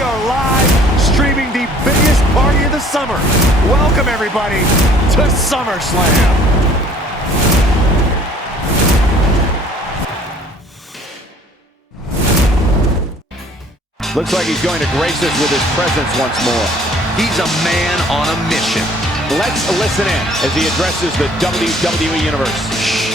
We are live streaming the biggest party of the summer. Welcome everybody to SummerSlam. Looks like he's going to grace us with his presence once more. He's a man on a mission. Let's listen in as he addresses the WWE Universe.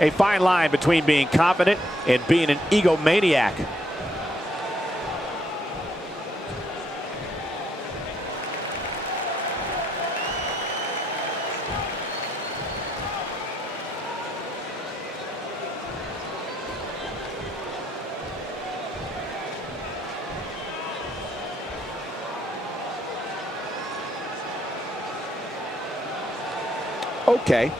A fine line between being confident and being an egomaniac. Okay.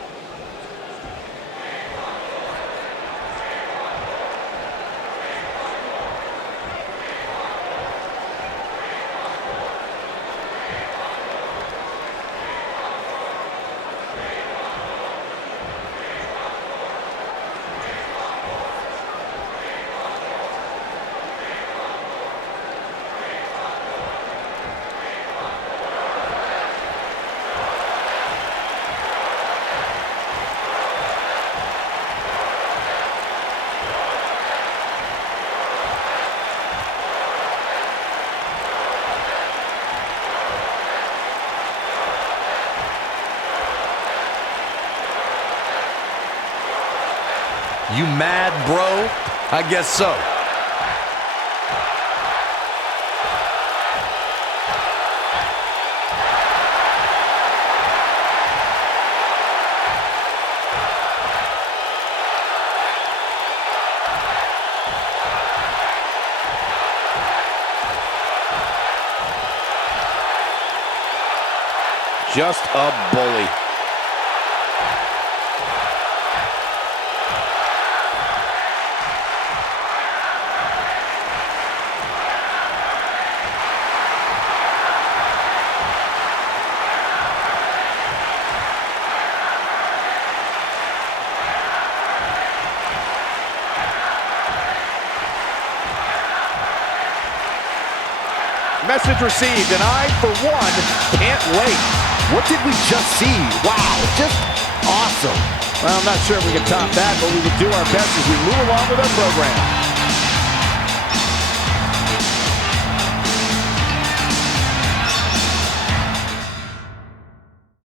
You mad, bro? I guess so. Just a bully. Message received, and I, for one, can't wait. What did we just see? Wow, just awesome. Well, I'm not sure if we can top that, but we will do our best as we move along with our program.